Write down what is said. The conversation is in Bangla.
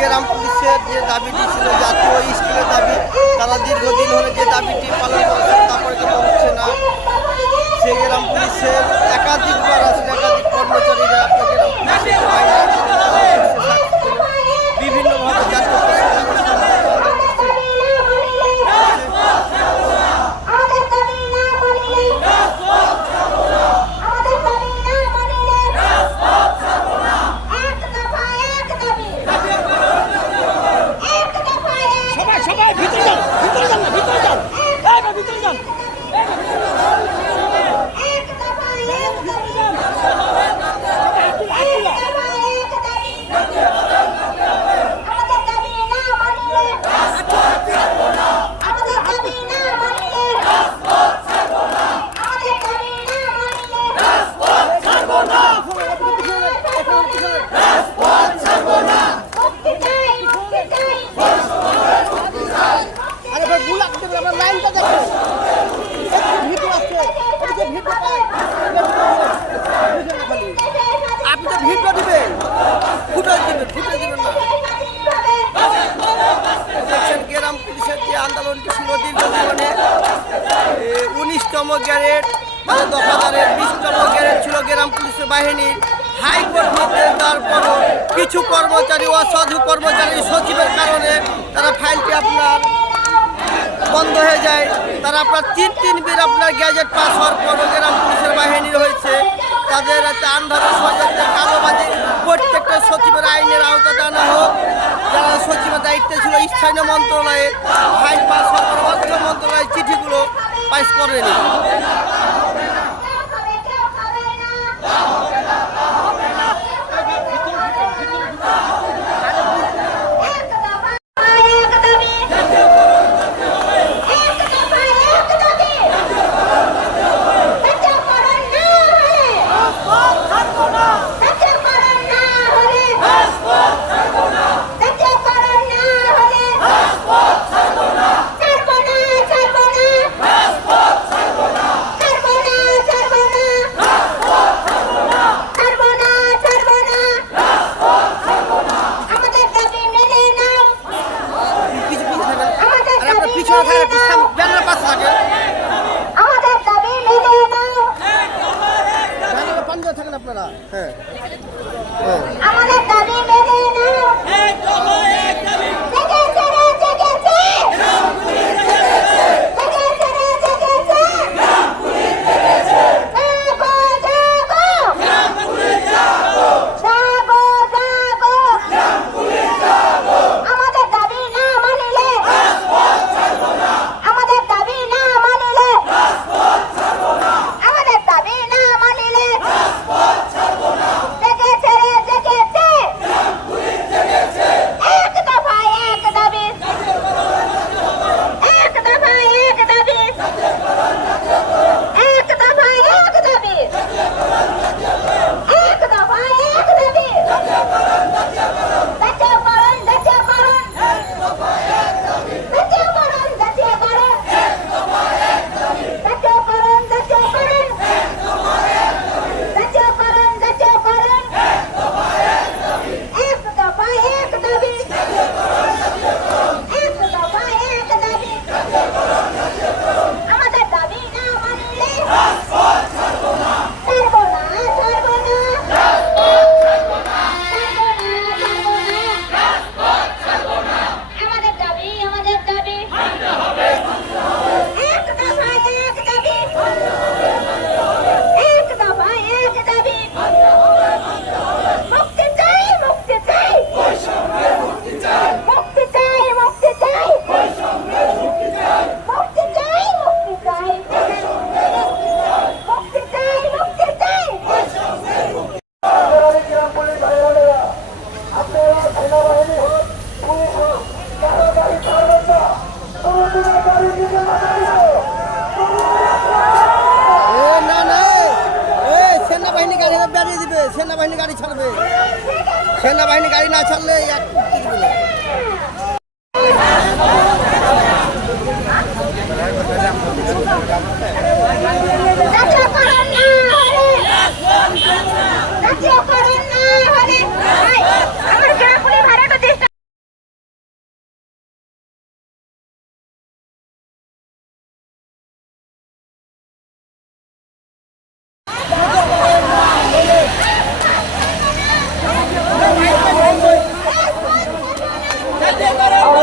গ্রাম পুলিশের যে দাবিটি ছিল জাতীয় স্কুলের দাবি, তারা দীর্ঘদিন হলে যে দাবিটি পালন করছে তারপরে কিন্তু হচ্ছে না। সেই গ্রাম পুলিশের একাধিকবার আসলে একাধিক কর্মচারীরা গ্রাম পুলিশের আপনি তো ভিড়টা দিবেন। ফুটাই দেবেন দেখছেন গ্রাম পুলিশের যে আন্দোলনটি ছিল দীর্ঘজীবনে। উনিশতম গ্যারেট মানে দফাদারের বিশতম গ্যারেট ছিল গ্রাম পুলিশের বাহিনীর হাইকোর্ট নির্দেশ দেওয়ার পরও কিছু কর্মচারী অসাধু কর্মচারী সচিবের কারণে তারা ফাইলটি আপনার বন্ধ হয়ে যায়। তারা আপনার তিন তিন বীর আপনার গ্যাজেট পাস হওয়ার পর পুলিশের বাহিনী রয়েছে। তাদের আন্ধারে সহযোগিতা কালোবাজি প্রত্যেকটা সচিবের আইনের আওতা জানা হোক। যারা সচিবের দায়িত্ব ছিল, স্থানীয় মন্ত্রণালয়ে ফাইল পাস হওয়ার অর্থ মন্ত্রণালয়ের চিঠিগুলো পাস করেনি ছাড়বে। সেনাবাহিনী গাড়ি না ছাড়লে এক agora